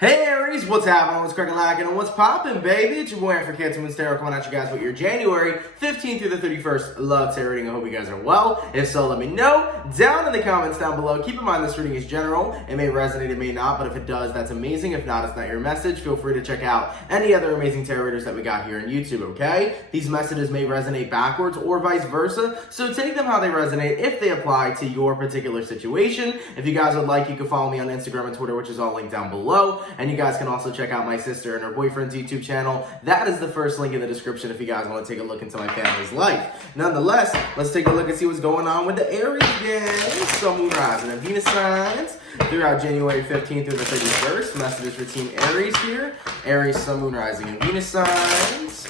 Hey Aries, what's happening? What's cracking, lacking, and what's poppin', baby? It's your boy for CancerMoonsTarot coming at you guys with your January 15th through the 31st love tarot reading. I hope you guys are well. If so, let me know down in the comments down below. Keep in mind this reading is general. It may resonate, it may not, but if it does, that's amazing. If not, it's not your message. Feel free to check out any other amazing tarot readers that we got here on YouTube, okay? These messages may resonate backwards or vice versa, so take them how they resonate if they apply to your particular situation. If you guys would like, you can follow me on Instagram and Twitter, which is all linked down below. And you guys can also check out my sister and her boyfriend's YouTube channel. That is the first link in the description if you guys want to take a look into my family's life. Nonetheless, let's take a look and see what's going on with the Aries gang. Sun, Moon, Rising, and Venus signs throughout January 15th through the 31st. Messages for Team Aries here. Aries, Sun, Moon, Rising, and Venus signs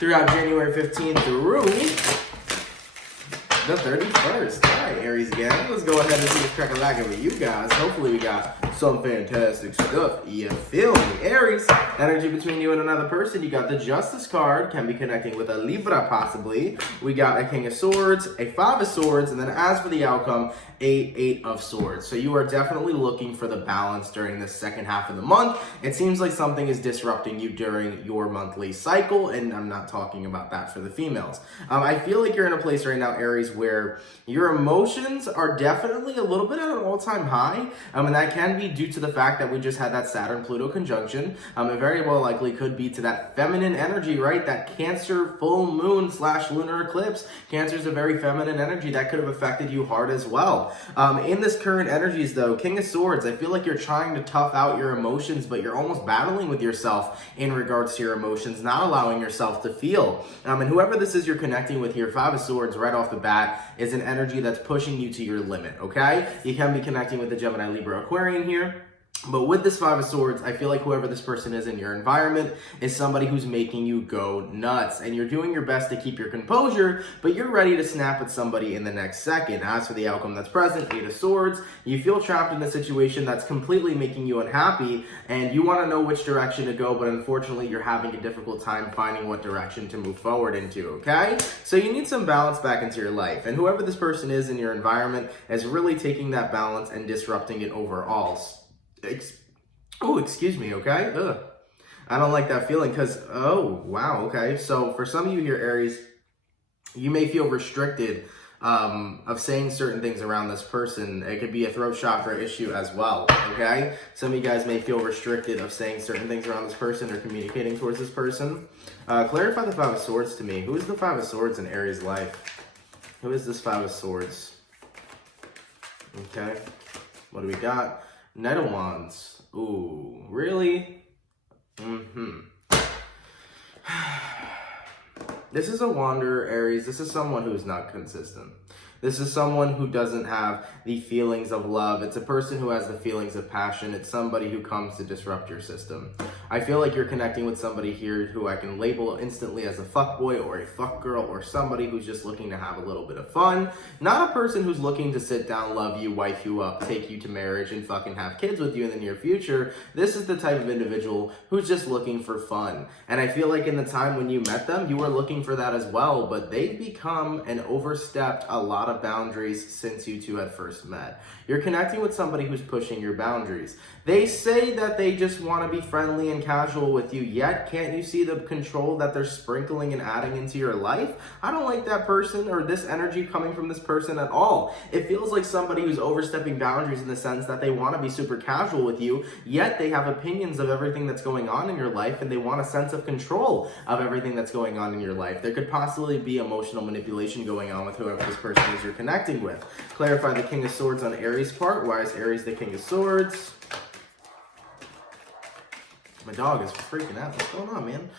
throughout January 15th through the 31st. All right, Aries gang. Let's go ahead and see what's cracking lacking with you guys. Hopefully we got some fantastic stuff. You feel me? Aries, energy between you and another person. You got the Justice card. Can be connecting with a Libra possibly. We got a King of Swords, a Five of Swords, and then as for the outcome, Eight of Swords. So you are definitely looking for the balance during the second half of the month. It seems like something is disrupting you during your monthly cycle, and I'm not talking about that for the females. I feel like you're in a place right now, Aries, where your emotions are definitely a little bit at an all-time high, and that can be due to the fact that we just had that Saturn-Pluto conjunction. It very well likely could be to that feminine energy, right? That Cancer full moon / lunar eclipse. Cancer is a very feminine energy that could have affected you hard as well. In this current energies though, King of Swords, I feel like you're trying to tough out your emotions, but you're almost battling with yourself in regards to your emotions, not allowing yourself to feel. And whoever this is you're connecting with here, Five of Swords right off the bat, is an energy that's pushing you to your limit, okay? You can be connecting with the Gemini, Libra, Aquarian here. But with this Five of Swords, I feel like whoever this person is in your environment is somebody who's making you go nuts. And you're doing your best to keep your composure, but you're ready to snap at somebody in the next second. As for the outcome that's present, Eight of Swords, you feel trapped in a situation that's completely making you unhappy, and you want to know which direction to go, but unfortunately you're having a difficult time finding what direction to move forward into, okay? So you need some balance back into your life. And whoever this person is in your environment is really taking that balance and disrupting it overall. Excuse me, okay? Ugh. I don't like that feeling because, oh, wow, okay. So for some of you here, Aries, you may feel restricted of saying certain things around this person. It could be a throat chakra issue as well, okay? Some of you guys may feel restricted of saying certain things around this person or communicating towards this person. Clarify the Five of Swords to me. Who is the Five of Swords in Aries' life? Who is this Five of Swords? Okay. What do we got? Knight of Wands. Ooh, really? This is a wanderer, Aries. This is someone who's not consistent. This is someone who doesn't have the feelings of love. It's a person who has the feelings of passion. It's somebody who comes to disrupt your system. I feel like you're connecting with somebody here who I can label instantly as a fuckboy or a fuckgirl or somebody who's just looking to have a little bit of fun. Not a person who's looking to sit down, love you, wife you up, take you to marriage, and fucking have kids with you in the near future. This is the type of individual who's just looking for fun. And I feel like in the time when you met them, you were looking for that as well, but they've become and overstepped a lot of boundaries since you two had first met. You're connecting with somebody who's pushing your boundaries. They say that they just want to be friendly and casual with you, yet can't you see the control that they're sprinkling and adding into your life? I don't like that person or this energy coming from this person at all. It feels like somebody who's overstepping boundaries in the sense that they want to be super casual with you, yet they have opinions of everything that's going on in your life and they want a sense of control of everything that's going on in your life. There could possibly be emotional manipulation going on with whoever this person is you're connecting with. Clarify the King of Swords on Aries' part. Why is Aries the King of Swords? My dog is freaking out. What's going on, man?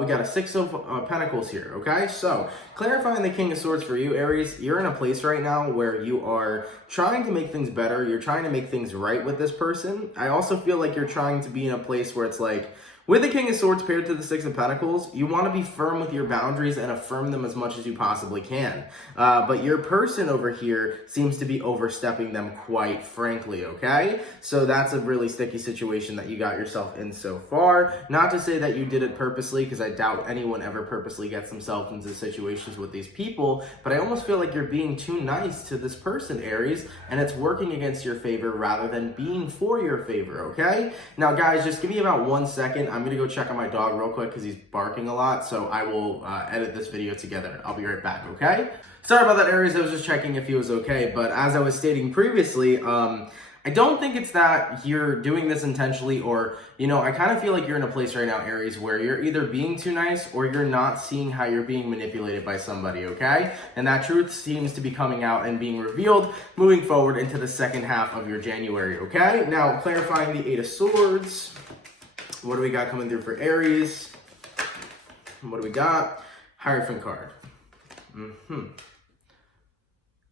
We got a Six of Pentacles here, okay? So, clarifying the King of Swords for you, Aries, you're in a place right now where you are trying to make things better. You're trying to make things right with this person. I also feel like you're trying to be in a place where it's like, With the King of Swords paired to the Six of Pentacles, you want to be firm with your boundaries and affirm them as much as you possibly can. But your person over here seems to be overstepping them, quite frankly, okay? So that's a really sticky situation that you got yourself in so far. Not to say that you did it purposely, because I doubt anyone ever purposely gets themselves into situations with these people, but I almost feel like you're being too nice to this person, Aries, and it's working against your favor rather than being for your favor, okay? Now, guys, just give me about 1 second. I'm gonna go check on my dog real quick because he's barking a lot, so I will edit this video together. I'll be right back, okay? Sorry about that, Aries. I was just checking if he was okay, but as I was stating previously, I don't think it's that you're doing this intentionally, or, I kind of feel like you're in a place right now, Aries, where you're either being too nice or you're not seeing how you're being manipulated by somebody, okay? And that truth seems to be coming out and being revealed moving forward into the second half of your January, okay? Now, clarifying the Eight of Swords. What do we got coming through for Aries? What do we got? Hierophant card.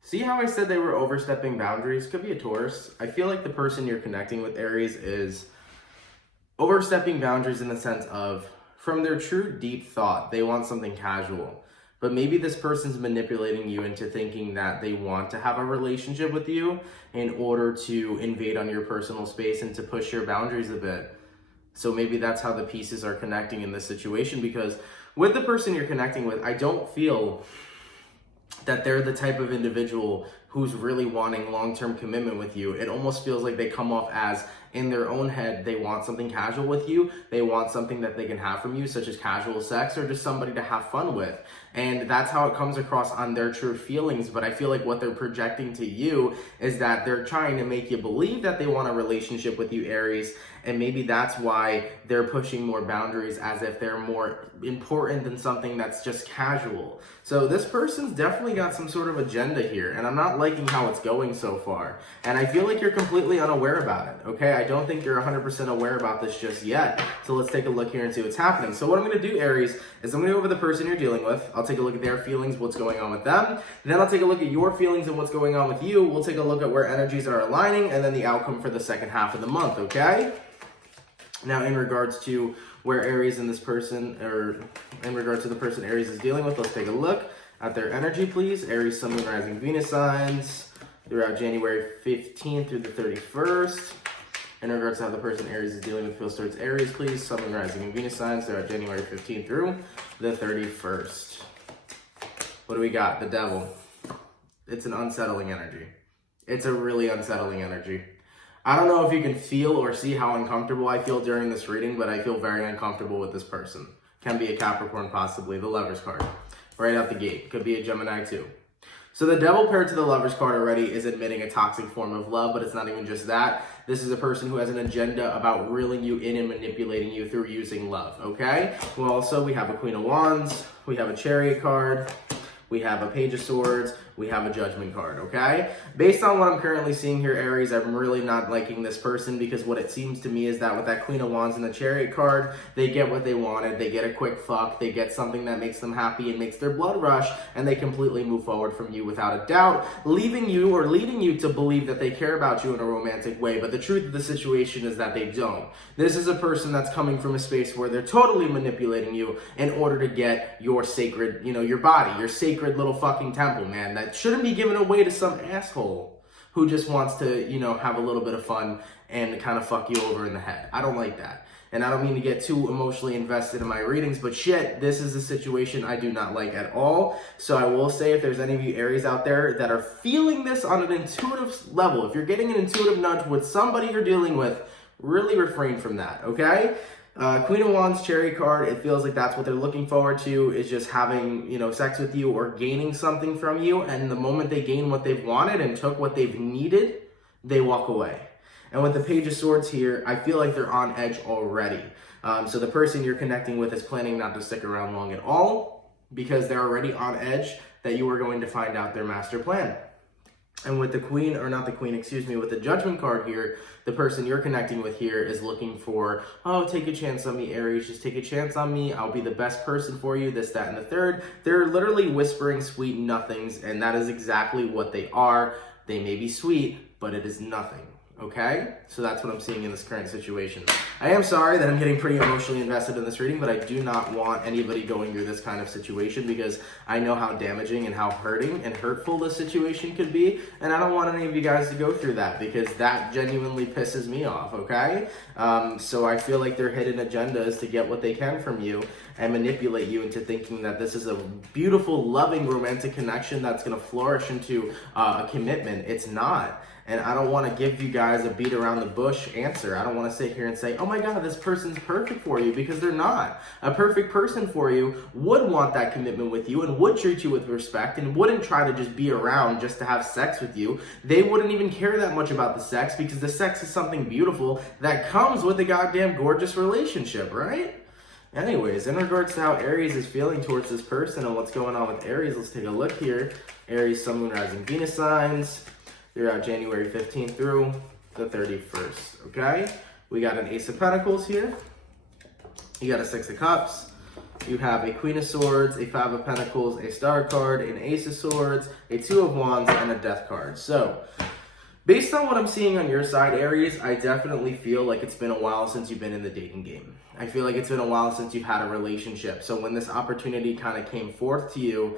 See how I said they were overstepping boundaries? Could be a Taurus. I feel like the person you're connecting with, Aries, is overstepping boundaries in the sense of, from their true deep thought, they want something casual. But maybe this person's manipulating you into thinking that they want to have a relationship with you in order to invade on your personal space and to push your boundaries a bit. So maybe that's how the pieces are connecting in this situation, because with the person you're connecting with, I don't feel that they're the type of individual who's really wanting long-term commitment with you. It almost feels like they come off as, in their own head, they want something casual with you. They want something that they can have from you, such as casual sex or just somebody to have fun with. And that's how it comes across on their true feelings. But I feel like what they're projecting to you is that they're trying to make you believe that they want a relationship with you, Aries. And maybe that's why they're pushing more boundaries, as if they're more important than something that's just casual. So this person's definitely got some sort of agenda here, and I'm not liking how it's going so far. And I feel like you're completely unaware about it, okay? I don't think you're 100% aware about this just yet. So let's take a look here and see what's happening. So what I'm gonna do, Aries, is I'm gonna go over the person you're dealing with. I'll take a look at their feelings, what's going on with them. Then I'll take a look at your feelings and what's going on with you. We'll take a look at where energies are aligning, and then the outcome for the second half of the month, okay? Now, in regards to where Aries and this person, or in regards to the person Aries is dealing with, let's take a look at their energy, please. Aries, Sun, Moon, Rising, Venus signs throughout January 15th through the 31st. In regards to how the person Aries is dealing with feels towards Aries, please. Sun, Moon, Rising, and Venus signs throughout January 15th through the 31st. What do we got? The Devil. It's an unsettling energy. It's a really unsettling energy. I don't know if you can feel or see how uncomfortable I feel during this reading, but I feel very uncomfortable with this person. Can be a Capricorn, possibly. The Lovers card. Right out the gate. Could be a Gemini too. So the Devil paired to the Lovers card already is admitting a toxic form of love, but it's not even just that. This is a person who has an agenda about reeling you in and manipulating you through using love, okay? Well, also, we have a Queen of Wands. We have a Chariot card. We have a Page of Swords. We have a Judgment card, okay? Based on what I'm currently seeing here, Aries, I'm really not liking this person, because what it seems to me is that with that Queen of Wands and the Chariot card, they get what they wanted. They get a quick fuck. They get something that makes them happy and makes their blood rush, and they completely move forward from you without a doubt, leaving you or leading you to believe that they care about you in a romantic way. But the truth of the situation is that they don't. This is a person that's coming from a space where they're totally manipulating you in order to get your sacred, your body, your sacred little fucking temple, man. That shouldn't be given away to some asshole who just wants to, have a little bit of fun and kind of fuck you over in the head. I don't like that. And I don't mean to get too emotionally invested in my readings, but shit, this is a situation I do not like at all. So I will say, if there's any of you Aries out there that are feeling this on an intuitive level, if you're getting an intuitive nudge with somebody you're dealing with, really refrain from that, okay? Queen of Wands, Chariot card, it feels like that's what they're looking forward to, is just having, sex with you or gaining something from you. And the moment they gain what they've wanted and took what they've needed, they walk away. And with the Page of Swords here, I feel like they're on edge already. So the person you're connecting with is planning not to stick around long at all, because they're already on edge that you are going to find out their master plan. And with the with the Judgment card here, the person you're connecting with here is looking for, oh, take a chance on me, Aries. Just take a chance on me. I'll be the best person for you, this, that, and the third. They're literally whispering sweet nothings, and that is exactly what they are. They may be sweet, but it is nothing, okay? So that's what I'm seeing in this current situation. I am sorry that I'm getting pretty emotionally invested in this reading, but I do not want anybody going through this kind of situation because I know how damaging and how hurting and hurtful this situation could be, and I don't want any of you guys to go through that because that genuinely pisses me off, okay? So I feel like their hidden agenda is to get what they can from you and manipulate you into thinking that this is a beautiful, loving, romantic connection that's going to flourish into a commitment. It's not. And I don't want to give you guys a beat around the bush answer. I don't want to sit here and say, oh my God, this person's perfect for you, because they're not. A perfect person for you would want that commitment with you and would treat you with respect and wouldn't try to just be around just to have sex with you. They wouldn't even care that much about the sex because the sex is something beautiful that comes with a goddamn gorgeous relationship, right? Anyways, in regards to how Aries is feeling towards this person and what's going on with Aries, let's take a look here. Aries, Sun, Moon, Rising, Venus signs throughout January 15th through the 31st, okay? We got an Ace of Pentacles here. You got a Six of Cups. You have a Queen of Swords, a Five of Pentacles, a Star card, an Ace of Swords, a Two of Wands, and a Death card. So, based on what I'm seeing on your side, Aries, I definitely feel like it's been a while since you've been in the dating game. I feel like it's been a while since you've had a relationship. So when this opportunity kind of came forth to you,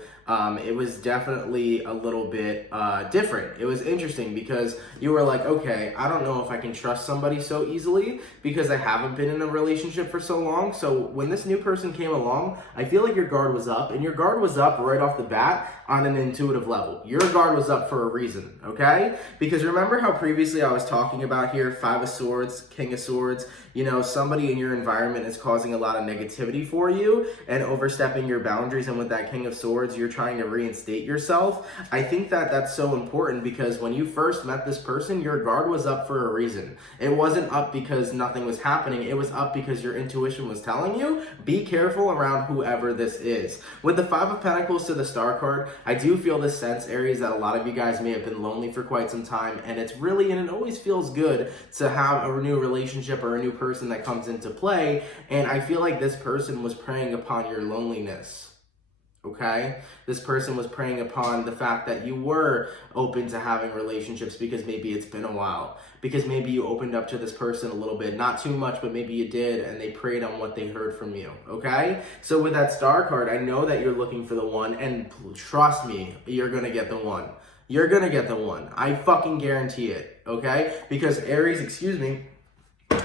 it was definitely a little bit different. It was interesting because you were like, okay, I don't know if I can trust somebody so easily because I haven't been in a relationship for so long. So when this new person came along, I feel like your guard was up, and your guard was up right off the bat on an intuitive level. Your guard was up for a reason, okay? Because remember how previously I was talking about here, Five of Swords, King of Swords, you know, somebody in your environment is causing a lot of negativity for you and overstepping your boundaries, and with that King of Swords, you're trying to reinstate yourself. I think that that's so important because when you first met this person, your guard was up for a reason. It wasn't up because nothing was happening. It was up because your intuition was telling you, be careful around whoever this is. With the Five of Pentacles to the Star card, I do feel this sense, Aries, that a lot of you guys may have been lonely for quite some time, and it's really, and it always feels good to have a new relationship or a new person that comes into play, and I feel like this person was preying upon your loneliness. Okay? This person was preying upon the fact that you were open to having relationships because maybe it's been a while. Because maybe you opened up to this person a little bit. Not too much, but maybe you did, and they preyed on what they heard from you. Okay? So with that Star card, I know that you're looking for the one, and trust me, you're gonna get the one. You're gonna get the one. I fucking guarantee it. Okay? Because Aries, excuse me,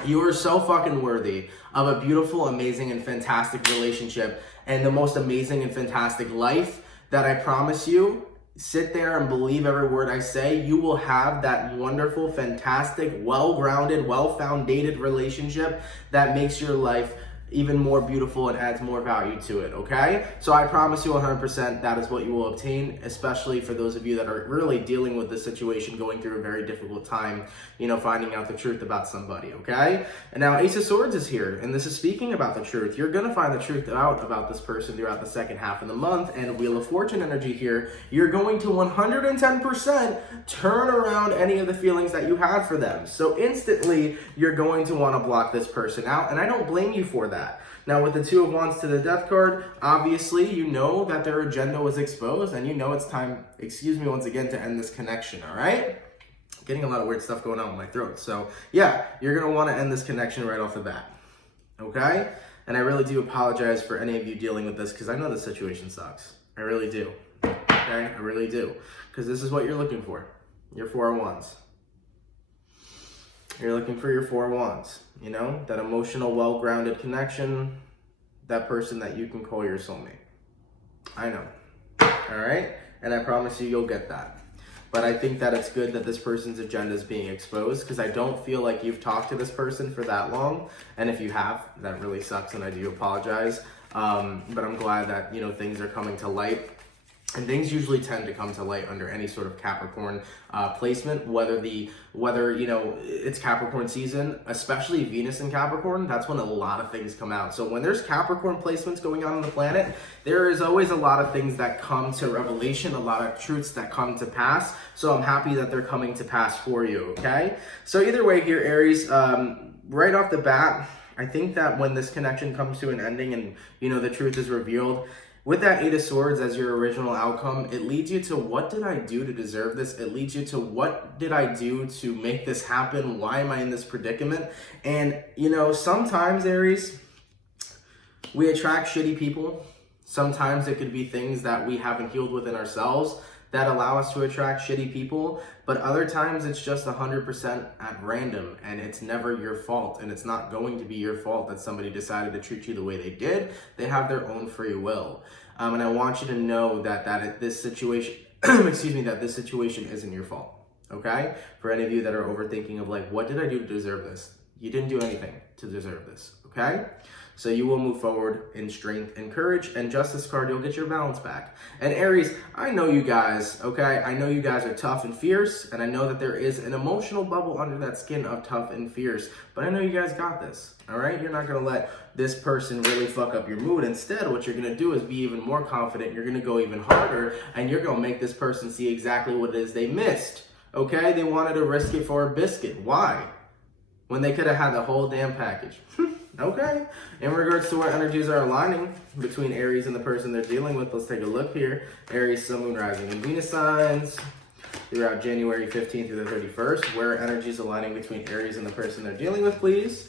you are so fucking worthy of a beautiful, amazing, and fantastic relationship and the most amazing and fantastic life that I promise you, sit there and believe every word I say, you will have that wonderful, fantastic, well-grounded, well-founded relationship that makes your life even more beautiful and adds more value to it, okay? So I promise you 100% that is what you will obtain, especially for those of you that are really dealing with this situation, going through a very difficult time, you know, finding out the truth about somebody, okay? And now Ace of Swords is here, and this is speaking about the truth. You're gonna find the truth out about this person throughout the second half of the month, and Wheel of Fortune energy here, you're going to 110% turn around any of the feelings that you had for them. So instantly, you're going to wanna block this person out, and I don't blame you for that. Now with the Two of Wands to the Death card, obviously you know that their agenda was exposed, and you know it's time, excuse me once again, to end this connection, all right? Getting a lot of weird stuff going on with my throat. So yeah, you're gonna wanna end this connection right off the bat, okay? And I really do apologize for any of you dealing with this because I know the situation sucks. I really do, okay? I really do. Because this is what you're looking for, your Four of Wands. You're looking for your Four of Wands, you know, that emotional, well-grounded connection, that person that you can call your soulmate. I know, all right? And I promise you, you'll get that. But I think that it's good that this person's agenda is being exposed because I don't feel like you've talked to this person for that long. And if you have, that really sucks and I do apologize. But I'm glad that, you know, things are coming to light. And things usually tend to come to light under any sort of Capricorn placement, whether you know, it's Capricorn season, especially Venus in Capricorn, that's when a lot of things come out. So when there's Capricorn placements going on the planet, there is always a lot of things that come to revelation, a lot of truths that come to pass. So I'm happy that they're coming to pass for you, okay? So either way here, Aries, right off the bat, I think that when this connection comes to an ending and, you know, the truth is revealed, With that Eight of Swords as your original outcome, it leads you to what did I do to deserve this? It leads you to what did I do to make this happen? Why am I in this predicament? And, you know, sometimes, Aries, we attract shitty people. Sometimes it could be things that we haven't healed within ourselves that allow us to attract shitty people, but other times it's just 100% at random, and it's never your fault, and it's not going to be your fault that somebody decided to treat you the way they did. They have their own free will. And I want you to know that this situation, excuse me, that this situation isn't your fault, okay? For any of you that are overthinking of like, what did I do to deserve this? You didn't do anything to deserve this, okay? So you will move forward in strength and courage, and Justice card, you'll get your balance back. And Aries, I know you guys, okay? I know you guys are tough and fierce, and I know that there is an emotional bubble under that skin of tough and fierce, but I know you guys got this, all right? You're not gonna let this person really fuck up your mood. Instead, what you're gonna do is be even more confident. You're gonna go even harder, and you're gonna make this person see exactly what it is they missed, okay? They wanted to risk it for a biscuit. Why? When they could have had the whole damn package. Okay, in regards to what energies are aligning between Aries and the person they're dealing with, let's take a look here. Aries, Sun, Moon, Rising, and Venus signs throughout January 15th through the 31st. Where energies aligning between Aries and the person they're dealing with, please.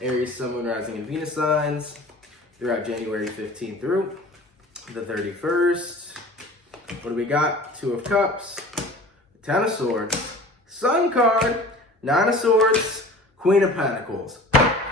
Aries, Sun, Moon, Rising, and Venus signs throughout January 15th through the 31st. What do we got? Two of Cups, Ten of Swords, Sun card, Nine of Swords, Queen of Pentacles.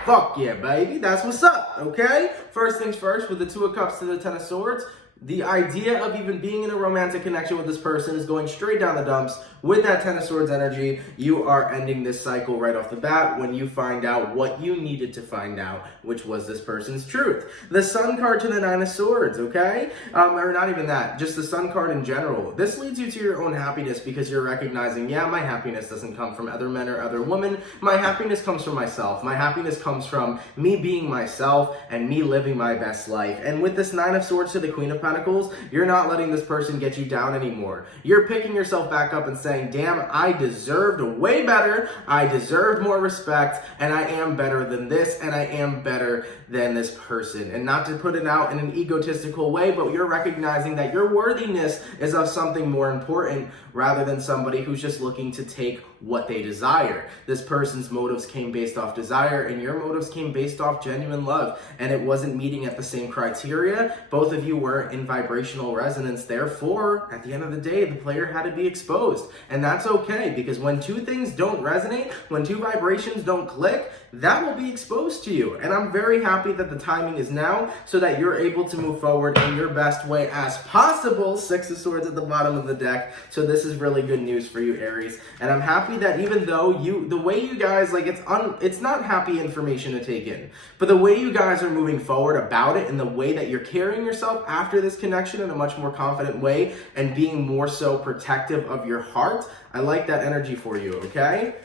Fuck yeah, baby. That's what's up, okay? First things first, with the Two of Cups to the Ten of Swords, the idea of even being in a romantic connection with this person is going straight down the dumps. With that Ten of Swords energy, you are ending this cycle right off the bat when you find out what you needed to find out, which was this person's truth. The Sun card to the Nine of Swords, okay? Or not even that, just the Sun card in general. This leads you to your own happiness because you're recognizing, yeah, my happiness doesn't come from other men or other women. My happiness comes from myself. My happiness comes from me being myself and me living my best life. And with this Nine of Swords to the Queen of Pentacles, you're not letting this person get you down anymore. You're picking yourself back up and saying, damn, I deserved way better, I deserved more respect, and I am better than this, and I am better than this person. And not to put it out in an egotistical way, but you're recognizing that your worthiness is of something more important rather than somebody who's just looking to take what they desire. This person's motives came based off desire, and your motives came based off genuine love, and it wasn't meeting at the same criteria. Both of you were in vibrational resonance. Therefore, at the end of the day, the player had to be exposed. And that's okay, because when two things don't resonate, when two vibrations don't click, that will be exposed to you. And I'm very happy that the timing is now so that you're able to move forward in your best way as possible. Six of Swords at the bottom of the deck. So this is really good news for you, Aries. And I'm happy that even though the way you guys, like, it's not happy information to take in, but the way you guys are moving forward about it and the way that you're carrying yourself after this connection in a much more confident way and being more so protective of your heart, I like that energy for you, okay?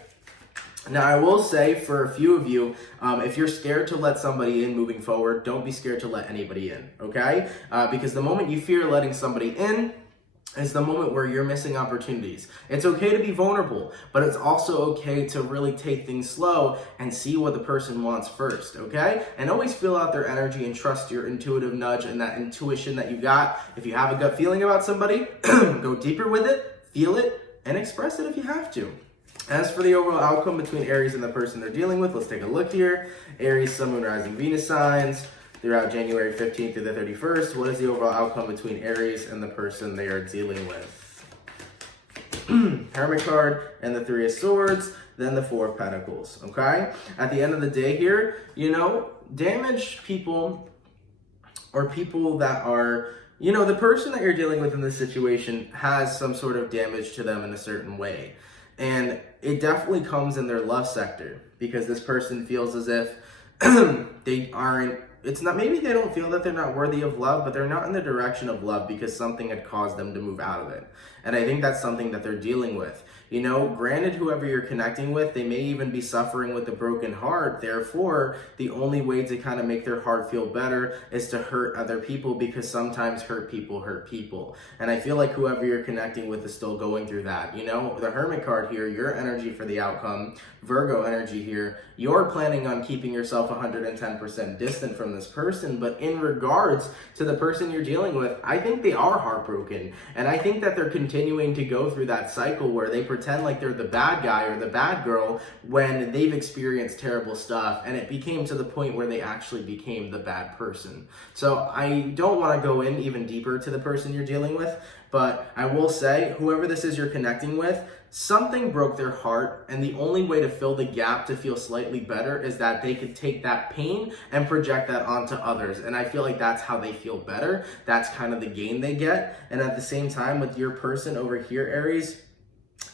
Now, I will say for a few of you, if you're scared to let somebody in moving forward, don't be scared to let anybody in, okay? Because the moment you fear letting somebody in is the moment where you're missing opportunities. It's okay to be vulnerable, but it's also okay to really take things slow and see what the person wants first, okay? And always feel out their energy and trust your intuitive nudge and that intuition that you got. If you have a gut feeling about somebody, go deeper with it, feel it, and express it if you have to. As for the overall outcome between Aries and the person they're dealing with, let's take a look here. Aries, Sun, Moon, Rising, Venus signs throughout January 15th through the 31st. What is the overall outcome between Aries and the person they are dealing with? Hermit card and the Three of Swords, then the Four of Pentacles, okay? At the end of the day here, you know, damaged people or people that are, you know, the person that you're dealing with in this situation has some sort of damage to them in a certain way. And it definitely comes in their love sector because this person feels as if they aren't, it's not, maybe they don't feel that they're not worthy of love, but they're not in the direction of love because something had caused them to move out of it. And I think that's something that they're dealing with. You know, granted, whoever you're connecting with, they may even be suffering with a broken heart. Therefore, the only way to kind of make their heart feel better is to hurt other people, because sometimes hurt people hurt people. And I feel like whoever you're connecting with is still going through that. You know, the Hermit card here, your energy for the outcome, Virgo energy here, you're planning on keeping yourself 110% distant from this person. But in regards to the person you're dealing with, I think they are heartbroken. And I think that they're continuing to go through that cycle where they pretend like they're the bad guy or the bad girl when they've experienced terrible stuff. And it became to the point where they actually became the bad person. So I don't want to go in even deeper to the person you're dealing with, but I will say, whoever this is you're connecting with, something broke their heart, and the only way to fill the gap to feel slightly better is that they could take that pain and project that onto others. And I feel like that's how they feel better. That's kind of the gain they get. And at the same time, with your person over here, Aries,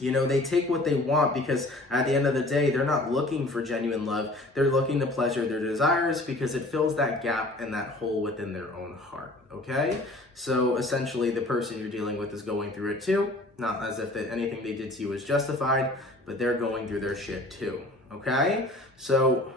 you know, they take what they want, because at the end of the day, they're not looking for genuine love. They're looking to pleasure their desires, because it fills that gap and that hole within their own heart, okay? So essentially, the person you're dealing with is going through it too. Not as if anything they did to you was justified, but they're going through their shit too, okay? So,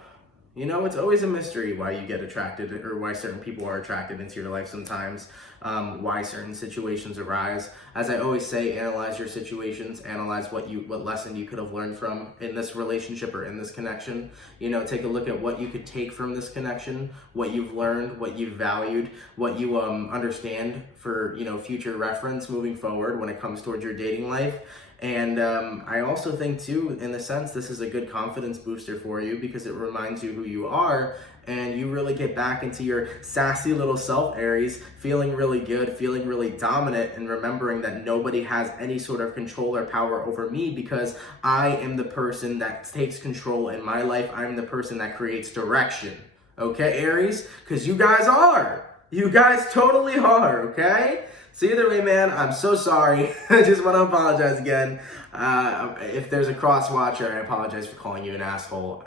you know, it's always a mystery why you get attracted, or why certain people are attracted into your life sometimes, why certain situations arise. As I always say, analyze your situations, analyze what lesson you could have learned from in this relationship or in this connection. You know, take a look at what you could take from this connection, what you've learned, what you've valued, what you understand for, you know, future reference moving forward when it comes towards your dating life. And I also think too, in a sense, this is a good confidence booster for you, because it reminds you who you are, and you really get back into your sassy little self, Aries, feeling really good, feeling really dominant, and remembering that nobody has any sort of control or power over me, because I am the person that takes control in my life. I'm the person that creates direction. Okay, Aries? Because you guys are. You guys totally are, okay? So either way, man, I'm so sorry. I just want to apologize again. If there's a cross-watcher, I apologize for calling you an asshole.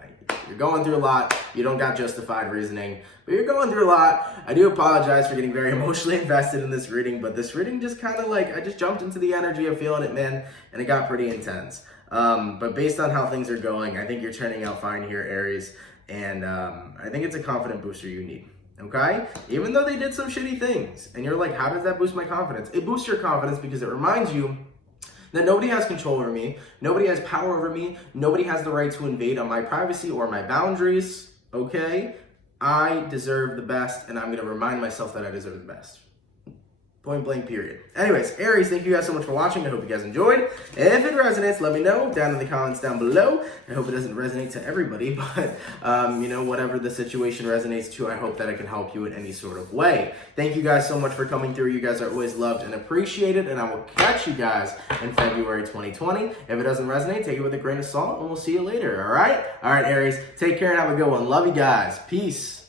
You're going through a lot. You don't got justified reasoning, but you're going through a lot. I do apologize for getting very emotionally invested in this reading, but this reading just kind of like, I just jumped into the energy of feeling it, man, and it got pretty intense. But based on how things are going, I think you're turning out fine here, Aries, and I think it's a confident booster you need. Okay? Even though they did some shitty things, and you're like, how does that boost my confidence? It boosts your confidence because it reminds you that nobody has control over me, nobody has power over me, nobody has the right to invade on my privacy or my boundaries, okay? I deserve the best, and I'm gonna remind myself that I deserve the best. Point blank, period. Anyways, Aries, thank you guys so much for watching. I hope you guys enjoyed. If it resonates, let me know down in the comments down below. I hope it doesn't resonate to everybody, but, you know, whatever the situation resonates to, I hope that I can help you in any sort of way. Thank you guys so much for coming through. You guys are always loved and appreciated, and I will catch you guys in February 2020. If it doesn't resonate, take it with a grain of salt, and we'll see you later, all right? All right, Aries, take care and have a good one. Love you guys. Peace.